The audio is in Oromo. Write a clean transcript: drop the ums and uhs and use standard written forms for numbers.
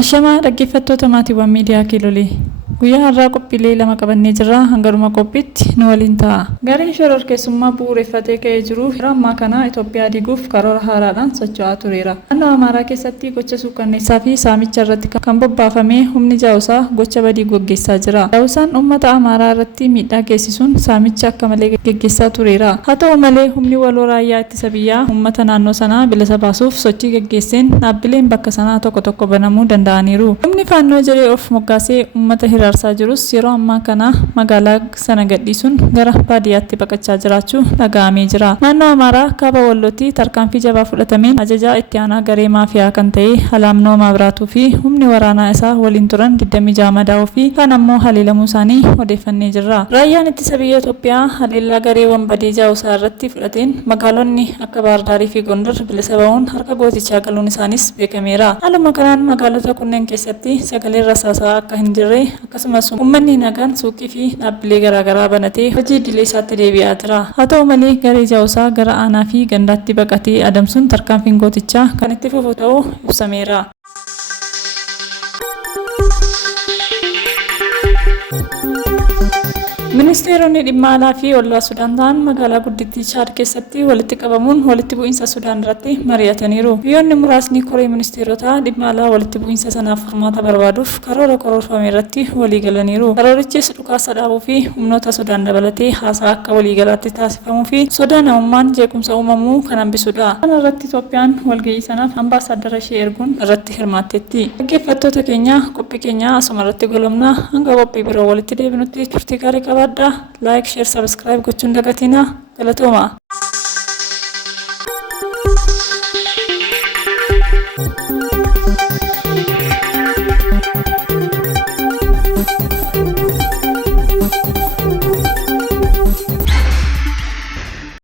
Ashama dhaggeeffattoota maatiiwwan miidiyaa Kiilolii. Guyyaa har'aa qophiilee lama qabannee jirra. Hangaruma qophiitti nu waliin ta'a. Gareen shororkeessummaa bu'uureffatee ka'ee jiru yeroo ammaa kana Itoophiyaa diiguuf karoora haaraadhaan socho'aa tureera. Naannoo Amaaraa keessatti gocha suukkanneessaa fi saamicha irratti kan bobbaafamee humni jaawusaa gocha badii gaggeessaa jira. Jaawusaan uummata Amaaraa irratti miidhaa geessisuun saamicha akka malee gaggeessaa tureera. Haa ta'u malee humni waloo raayyaa ittisa biyyaa uummata naannoo sanaa bilisa baasuuf sochii gaggeesseen dhaabbileen bakka sanaa tokko tokko banamuu danda'aniiru. Humni faannoo jedhee of moggaasee uummata hiraarsaa jirus yeroo ammaa kana magaalaa sana gadhiisuun gara baadiyyaatti baqachaa jiraachuu dhaga'amee jira. Naannoo Amaaraa kaaba Wallootti tarkaanfii jabaa fudhatameen ajajaa itti aanaa garee maafiyaa kan ta'e Halaamnoo Maabiraatuu fi humni waraanaa isaa waliin turan 26 madaa'uu fi kan ammoo haleelamuu isaanii odeeffannee jirra. Raayyaan ittisa biyya Itoophiyaa haleellaa gareewwan badii jaawusaa irratti fudhateen magaalonni akka Baardaarii fi Gondar bilisa ba'uun harka gootichaa galuun isaanis beekameera. Haaluma kanaan magaalota kunneen keessatti sagaleen rasaasaa akka hin jirre akkasumas uummanni nagaan suuqii fi dhaabbilee garaagaraa banatee hojii idilee isaatti deebi'aa jira. Haa ta'u malee garee jaawusaa gara aanaa fi gandaatti baqatee adamsuun tarkaanfiin gootichaa kan itti fufu ta'uu ibsameera. Ministeeronni dhimma alaa fi ollaa Sudaan ta'an magaalaa guddittii Chaad keessatti walitti qabamuun walitti bu'iinsa Sudaan irratti mari'ataniiru. Biyyoonni muraasni koree ministeerota dhimma alaa walitti bu'iinsa sanaaf furmaata barbaaduuf karoora karoorfame irratti walii galaniiru. Karoorichis dhukaasa dhaabuu fi humnoota Sudaan dabalatee haasaa akka waliigalaatti taasifamuu fi sodaa namummaan jeequmsa uumamuu kan hambisudha. Kana irratti Itoophiyaan walga'ii sanaaf ambaasaaddara ishee erguun irratti hirmaatteetti. Dhaggeeffattoota keenya qophii keenya asuma irratti goolabna. Hanga qophii biroo walitti deebinutti turtii gaarii qaba. Like, share, subscribe gochuun dagatina. Galatooma.